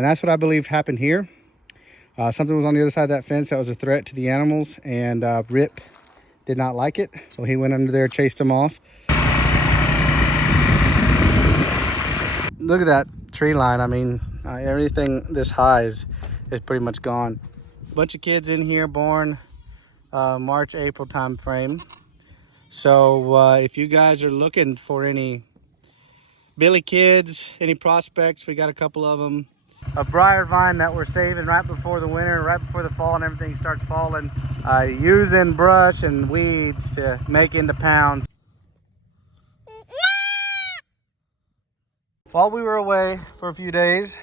And that's what I believe happened here. Something was on the other side of that fence that was a threat to the animals, and Rip did not like it. So he went under there, chased them off. Look at that tree line. I mean, everything this high is pretty much gone. Bunch of kids in here born March, April time frame. So if you guys are looking for any Billy kids, any prospects, we got a couple of them. A briar vine that we're saving right before the winter, right before the fall and everything starts falling. Using brush and weeds to make into pounds. While we were away for a few days,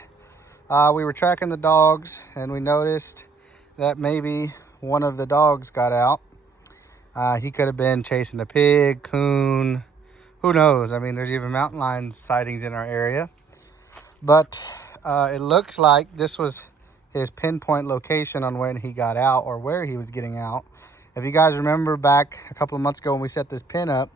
we were tracking the dogs, and we noticed that maybe one of the dogs got out. He could have been chasing a pig, coon, who knows? I mean, there's even mountain lion sightings in our area. But it looks like this was his pinpoint location on when he got out, or where he was getting out. If you guys remember back a couple of months ago when we set this pin up,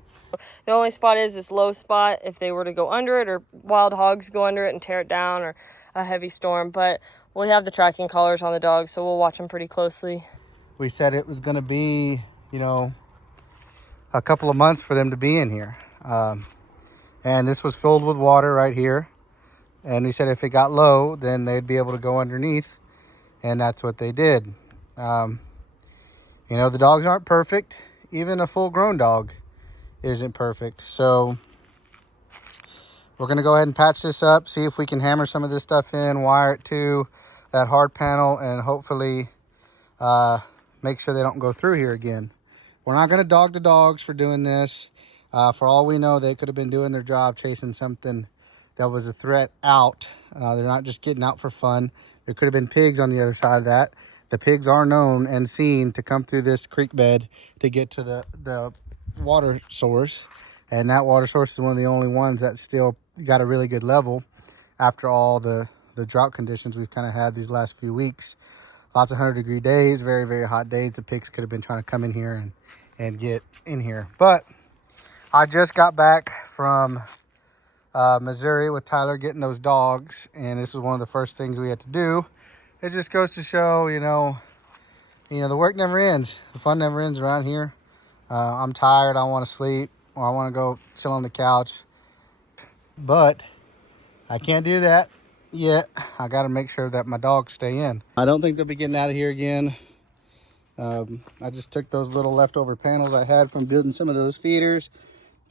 the only spot is this low spot if they were to go under it, or wild hogs go under it and tear it down, or a heavy storm. But we have the tracking collars on the dogs, so we'll watch them pretty closely. We said it was going to be, you know, a couple of months for them to be in here. And this was filled with water right here. And we said if it got low, then they'd be able to go underneath. And that's what they did. You know, the dogs aren't perfect. Even a full-grown dog isn't perfect. So we're going to go ahead and patch this up, see if we can hammer some of this stuff in, wire it to that hard panel, and hopefully make sure they don't go through here again. We're not going to dog the dogs for doing this. For all we know, they could have been doing their job, chasing something that was a threat out. They're not just getting out for fun. There could have been pigs on the other side of that. The pigs are known and seen to come through this creek bed to get to the water source. And that water source is one of the only ones that still got a really good level after all the drought conditions we've kind of had these last few weeks. Lots of 100-degree days, very, very hot days. The pigs could have been trying to come in here and get in here. But I just got back from Missouri with Tyler getting those dogs, and this is one of the first things we had to do. It just goes to show, you know, the work never ends. The fun never ends around here. I'm tired. I want to sleep, or I want to go chill on the couch. But I can't do that yet. I got to make sure that my dogs stay in. I don't think they'll be getting out of here again. I just took those little leftover panels I had from building some of those feeders,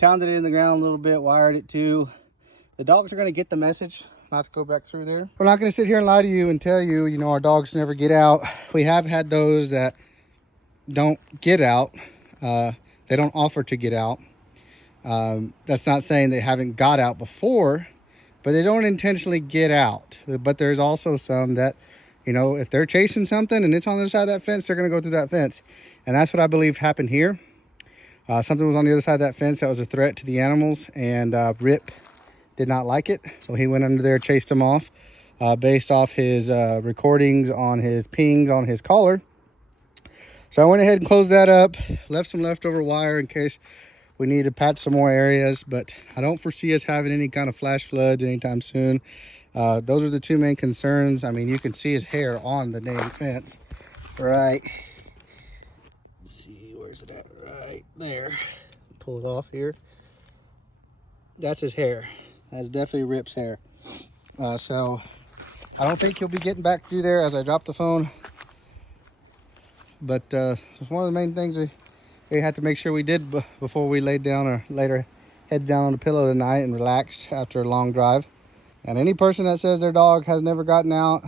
pounded it in the ground a little bit, wired it to. The dogs are going to get the message not to go back through there. We're not going to sit here and lie to you and tell you, you know, our dogs never get out. We have had those that don't get out. They don't offer to get out. That's not saying they haven't got out before, but they don't intentionally get out. But there's also some that, you know, if they're chasing something and it's on the other side of that fence, they're going to go through that fence. And that's what I believe happened here. Something was on the other side of that fence that was a threat to the animals, and Rip did not like it. So he went under there, chased them off, based off his recordings on his pings on his collar. So I went ahead and closed that up, left some leftover wire in case we need to patch some more areas, but I don't foresee us having any kind of flash floods anytime soon. Those are the two main concerns. I mean, you can see his hair on the dang fence, right? Let's see, where's it at? Right there. Pull it off here. That's his hair. That's definitely Rip's hair. So I don't think he'll be getting back through there as I drop the phone. But it's one of the main things we had to make sure we did before we laid down, or later head down on the pillow tonight and relaxed after a long drive. And any person that says their dog has never gotten out,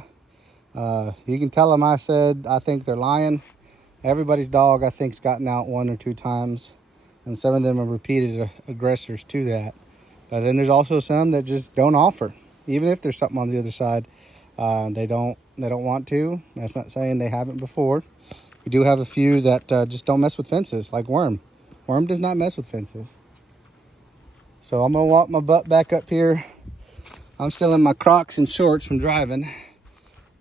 you can tell them I said I think they're lying. Everybody's dog, I think, has gotten out 1 or 2 times, and some of them are repeated aggressors to that. But then there's also some that just don't offer, even if there's something on the other side. They don't want to. That's not saying they haven't before. We do have a few that just don't mess with fences, like Worm. Worm does not mess with fences. So I'm gonna walk my butt back up here. I'm still in my Crocs and shorts from driving,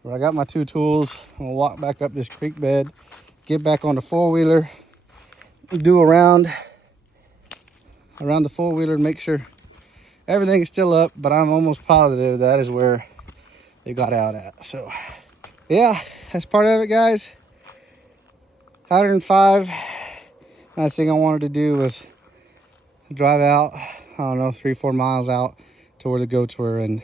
but I got my 2 tools. I'm gonna walk back up this creek bed, get back on the 4-wheeler, do around the 4-wheeler and make sure everything is still up. But I'm almost positive that is where they got out at. So yeah, that's part of it, guys. 105. Last thing I wanted to do was drive out, I don't know, 3-4 miles out to where the goats were and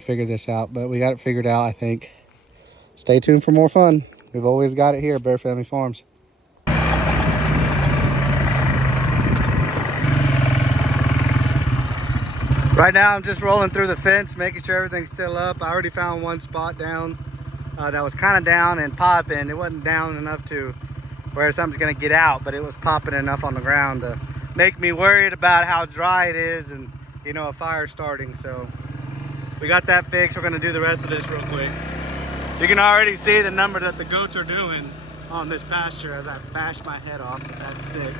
figure this out. But we got it figured out, I think. Stay tuned for more fun. We've always got it here at Bear Family Farms. Right now I'm just rolling through the fence, making sure everything's still up. I already found one spot down that was kind of down and popping. It wasn't down enough to where something's gonna get out, but it was popping enough on the ground to make me worried about how dry it is and, you know, a fire starting. So we got that fixed. We're gonna do the rest of this real quick. You can already see the number that the goats are doing on this pasture as I bash my head off with that stick.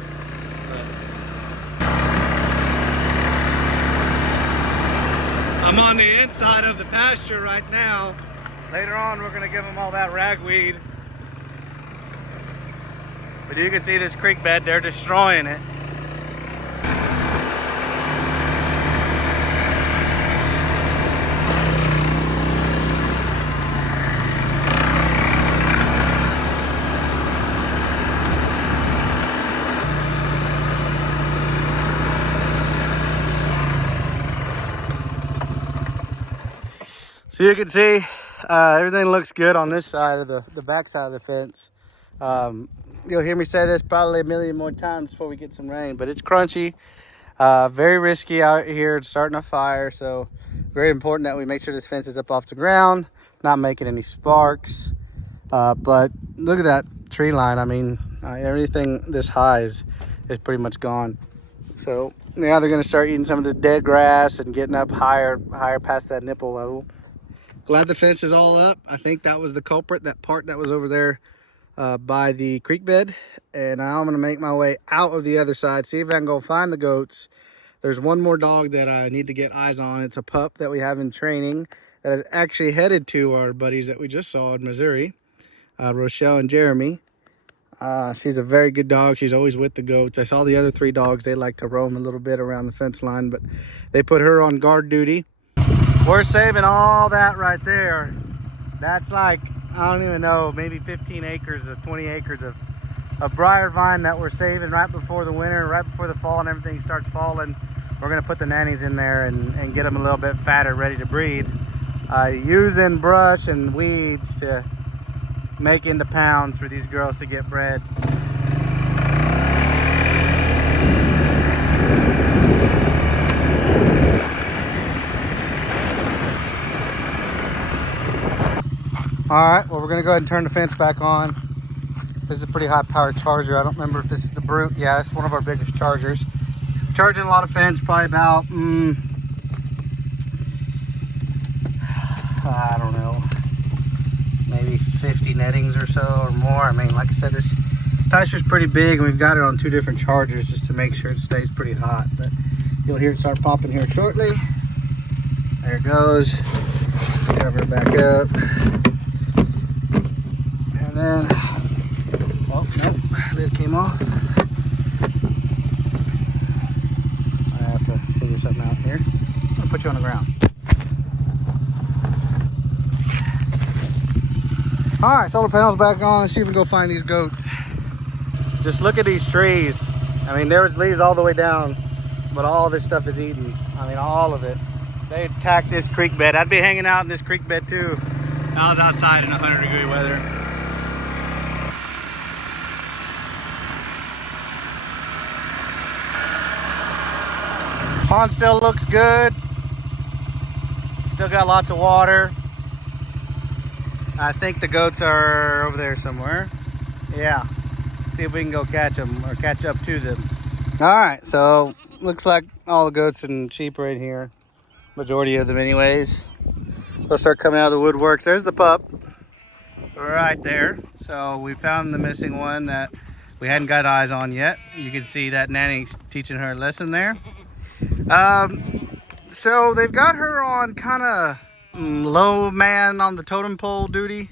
I'm on the inside of the pasture right now. Later on, we're gonna give them all that ragweed. But you can see this creek bed, they're destroying it. So you can see everything looks good on this side of the back side of the fence. You'll hear me say this probably a million more times before we get some rain, but it's crunchy, very risky out here starting a fire. So very important that we make sure this fence is up off the ground, not making any sparks. But look at that tree line. I mean, everything this high is pretty much gone. So now they're gonna start eating some of this dead grass and getting up higher past that nipple level. Glad the fence is all up. I think that was the culprit, that part that was over there by the creek bed. And now I'm gonna make my way out of the other side, see if I can go find the goats. There's one more dog that I need to get eyes on. It's a pup that we have in training that is actually headed to our buddies that we just saw in Missouri, Rochelle and Jeremy. She's a very good dog. She's always with the goats. I saw the other 3 dogs. They like to roam a little bit around the fence line, but they put her on guard duty. We're saving all that right there. That's like, I don't even know, maybe 15 acres or 20 acres of briar vine that we're saving right before the winter, right before the fall and everything starts falling. We're gonna put the nannies in there and get them a little bit fatter, ready to breed. Using brush and weeds to make into pounds for these girls to get bred. All right, well, we're gonna go ahead and turn the fence back on. This is a pretty high powered charger. I don't remember if this is the Brute. Yeah, it's one of our biggest chargers. Charging a lot of fence, probably about, I don't know, maybe 50 nettings or so or more. I mean, like I said, this pasture's pretty big and we've got it on 2 different chargers just to make sure it stays pretty hot. But you'll hear it start popping here shortly. There it goes. Cover it back up. And then, oh, nope, lid came off. I have to figure something out here. I'm gonna put you on the ground. All right, solar panels back on. Let's see if we can go find these goats. Just look at these trees. I mean, there was leaves all the way down, but all this stuff is eaten. I mean, all of it. They attacked this creek bed. I'd be hanging out in this creek bed too. I was outside in 100-degree weather. Pond still looks good. Still got lots of water. I think the goats are over there somewhere. Yeah. See if we can go catch them or catch up to them. All right, so looks like all the goats and sheep are in here. Majority of them anyways. They'll start coming out of the woodworks. There's the pup right there. So we found the missing one that we hadn't got eyes on yet. You can see that nanny teaching her a lesson there. So they've got her on kind of low man on the totem pole duty.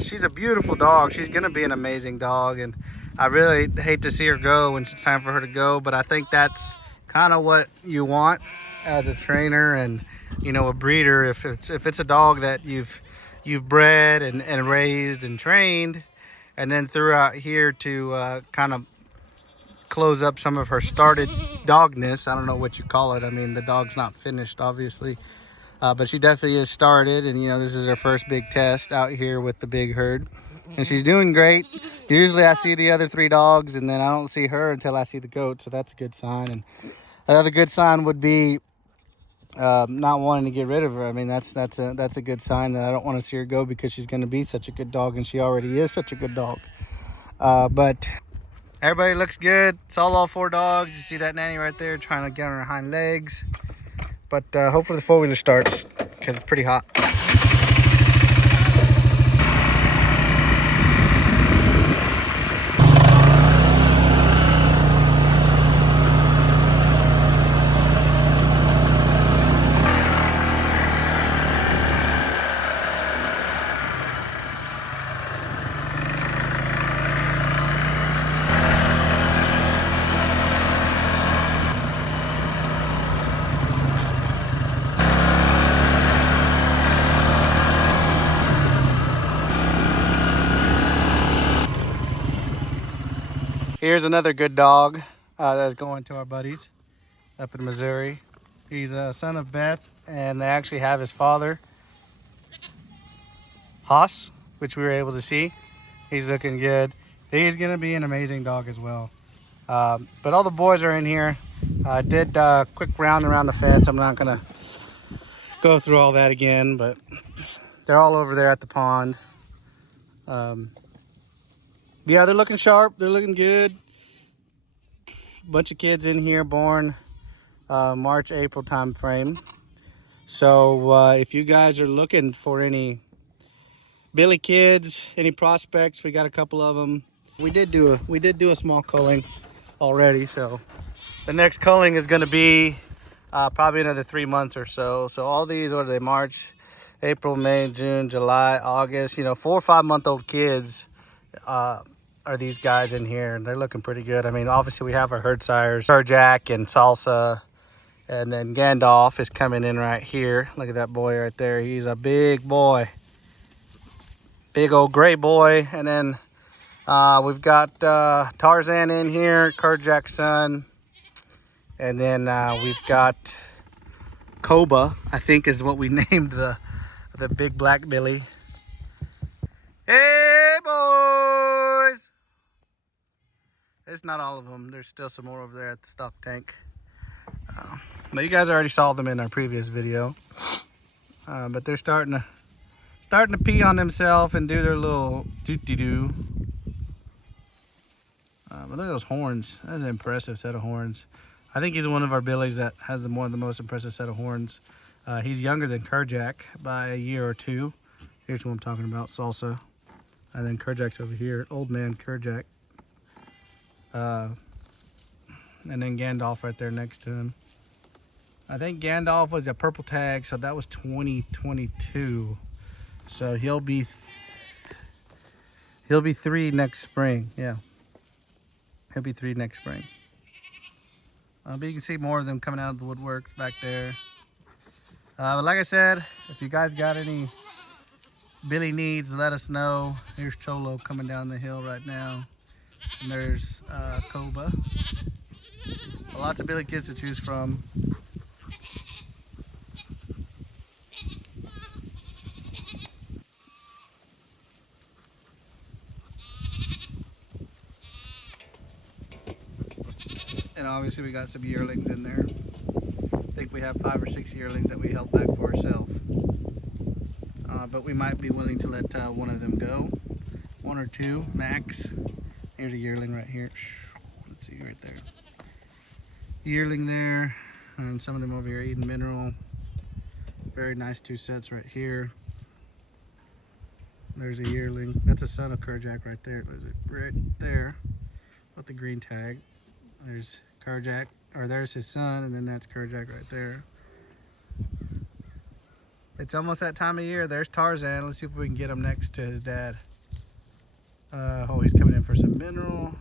She's a beautiful dog. She's gonna be an amazing dog, and I really hate to see her go when it's time for her to go, but I think that's kind of what you want. as a trainer and, you know, a breeder, if it's a dog that you've bred and raised and trained, and then threw out here to kind of close up some of her started dogness. I don't know what you call it. I mean, the dog's not finished, obviously, but she definitely is started. And, you know, this is her first big test out here with the big herd. And she's doing great. Usually I see the other 3 dogs, and then I don't see her until I see the goat. So that's a good sign. And another good sign would be not wanting to get rid of her. I mean, that's a good sign that I don't want to see her go, because she's going to be such a good dog, and she already is such a good dog. But everybody looks good. It's all 4 dogs. You see that nanny right there trying to get on her hind legs. But hopefully the 4-wheeler starts, because it's pretty hot. Here's another good dog that's going to our buddies up in Missouri. He's a son of Beth, and they actually have his father, Haas, which we were able to see. He's looking good. He's going to be an amazing dog as well. But all the boys are in here. I did a quick round around the fence. I'm not going to go through all that again, but they're all over there at the pond. Yeah, they're looking sharp. They're looking good. Bunch of kids in here born March, April time frame. So if you guys are looking for any Billy kids, any prospects, we got a couple of them. We did do a small culling already, so the next culling is going to be probably another 3 months or so. So all these, what are they, March, April, May, June, July, August, you know, 4 or 5 month old kids are these guys in here, and they're looking pretty good. I mean, obviously we have our herd sires, Jack and Salsa, and then Gandalf is coming in right here. Look at that boy right there. He's a big boy, big old gray boy. And then we've got Tarzan in here, Jack's son, and then we've got Koba, I think is what we named the big black Billy. Hey boys! It's not all of them. There's still some more over there at the stock tank. But you guys already saw them in our previous video. But they're starting to pee on themselves and do their little doo-doo-doo. But look at those horns. That's an impressive set of horns. I think he's one of our Billies that has one of the most impressive set of horns. He's younger than Jack by a year or 2. Here's what I'm talking about, Salsa. And then Jack's over here, old man Jack. And then Gandalf right there next to him. I think Gandalf was a purple tag, so that was 2022. So he'll be 3 next spring. Yeah, he'll be 3 next spring. But you can see more of them coming out of the woodwork back there. But like I said, if you guys got any Billy needs, let us know. Here's Cholo coming down the hill right now. And there's Koba. Lots of Billy kids to choose from. And obviously we got some yearlings in there. I think we have 5 or 6 yearlings that we held back for ourselves. But we might be willing to let one of them go. 1 or 2 max. Here's a yearling right here. Let's see right there. Yearling there, and some of them over here eating mineral. Very nice 2 sets right here. There's a yearling. That's a son of Jack right there. There's it right there with the green tag. There's Jack, or there's his son, and then that's Jack right there. It's almost that time of year. There's Tarzan. Let's see if we can get him next to his dad. Oh, he's coming in for some mineral.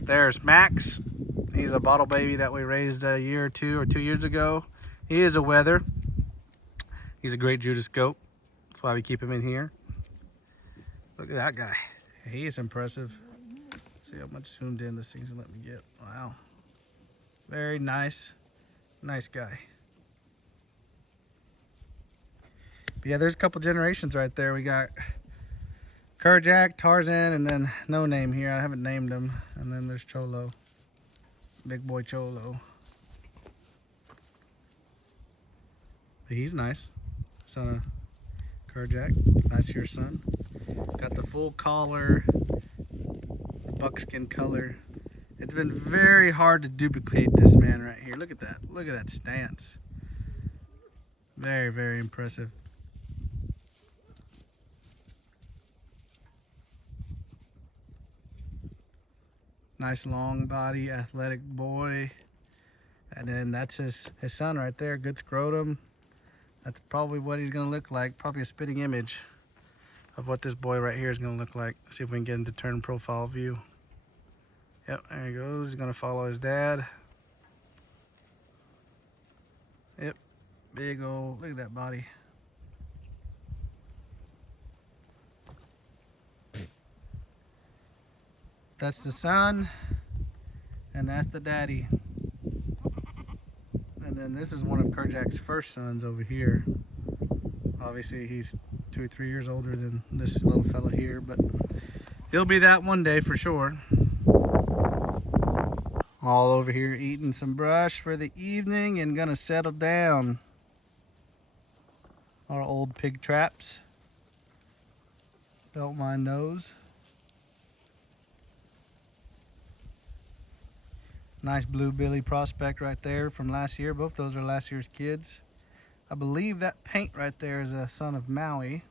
There's Max. He's a bottle baby that we raised a year or 2 years ago. He is a wether. He's a great Judas goat. That's why we keep him in here. Look at that guy. He is impressive. Let's see how much zoomed in this thing's gonna let me get. Wow. Very nice. Nice guy. But yeah, there's a couple generations right there. We got Kerjack, Tarzan, and then no name here. I haven't named him. And then there's Cholo. Big boy Cholo. But he's nice. Son of Kerjack, last year's son. Got the full collar, the buckskin color. It's been very hard to duplicate this man right here. Look at that. Look at that stance. Very, very impressive. Nice long body, athletic boy. And then that's his son right there. Good scrotum. That's probably what he's gonna look like. Probably a spitting image of what this boy right here is gonna look like. See if we can get him to turn profile view. Yep, there he goes. He's gonna follow his dad. Yep, big old, look at that body. That's the son, and that's the daddy. And then this is one of Kerjack's first sons over here. Obviously he's 2 or 3 years older than this little fella here, but he'll be that one day for sure. All over here eating some brush for the evening and gonna settle down. Our old pig traps. Don't mind those. Nice blue Billy prospect right there from last year. Both those are last year's kids. I believe that paint right there is a son of Maui.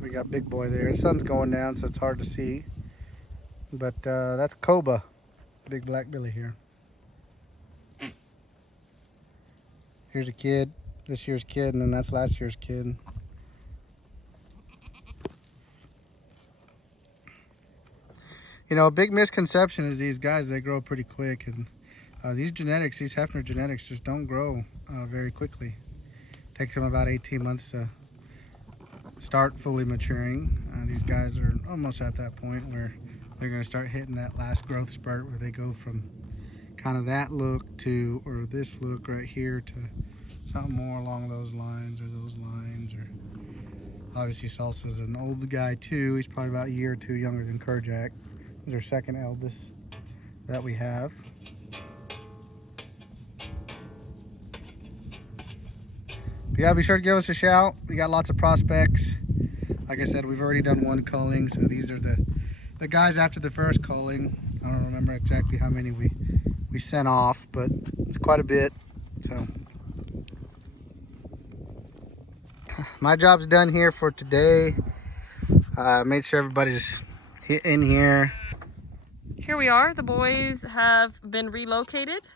We got big boy there. The sun's going down, so it's hard to see. But that's Koba, big black Billy here. Here's a kid, this year's kid, and then that's last year's kid. You know, a big misconception is these guys, they grow pretty quick, and these genetics, these Hefner genetics just don't grow very quickly. It takes them about 18 months to start fully maturing. These guys are almost at that point where they're going to start hitting that last growth spurt where they go from kind of that look to, or this look right here, to something more along those lines or those lines. Or obviously Salsa's an old guy too. He's probably about a year or two younger than Kerjack. He's our second eldest that we have. But yeah, be sure to give us a shout. We got lots of prospects. Like I said, we've already done one culling, so these are the guys after the first culling. I don't remember exactly how many we sent off, but it's quite a bit. So my job's done here for today. Made sure everybody's in here. Here we are. The boys have been relocated.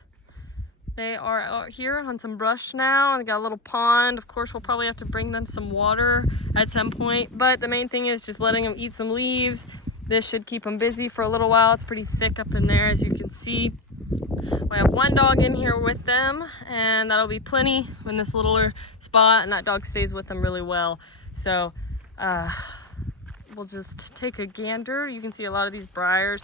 They are out here on some brush now, and they got a little pond. Of course, we'll probably have to bring them some water at some point, but the main thing is just letting them eat some leaves. This should keep them busy for a little while. It's pretty thick up in there, as you can see. We have one dog in here with them, and that'll be plenty in this littler spot, and that dog stays with them really well. So we'll just take a gander. You can see a lot of these briars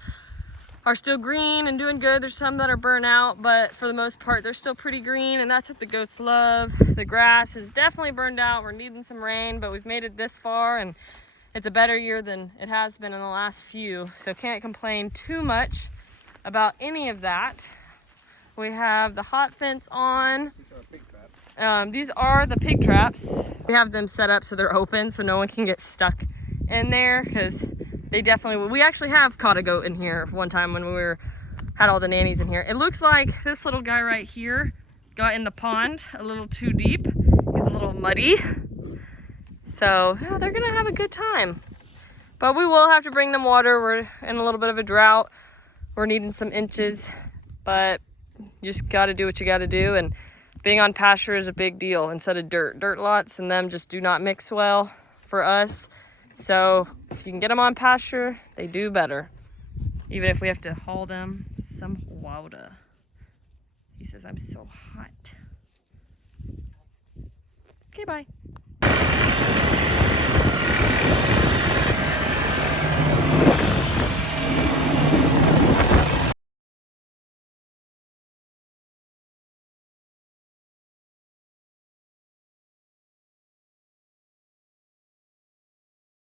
are still green and doing good. There's some that are burnt out, but for the most part, they're still pretty green, and that's what the goats love. The grass is definitely burned out. We're needing some rain, but we've made it this far, and it's a better year than it has been in the last few, so can't complain too much about any of that. We have the hot fence on. These are the pig traps. We have them set up so they're open so no one can get stuck in there, because they definitely, we actually have caught a goat in here one time when we had all the nannies in here. It looks like this little guy right here got in the pond a little too deep. He's a little muddy. So yeah, they're gonna have a good time. But we will have to bring them water. We're in a little bit of a drought. We're needing some inches, but you just gotta do what you gotta do. And being on pasture is a big deal instead of dirt. Dirt lots and them just do not mix well for us. So if you can get them on pasture, they do better, even if we have to haul them some quota. He says, I'm so hot. Okay, bye.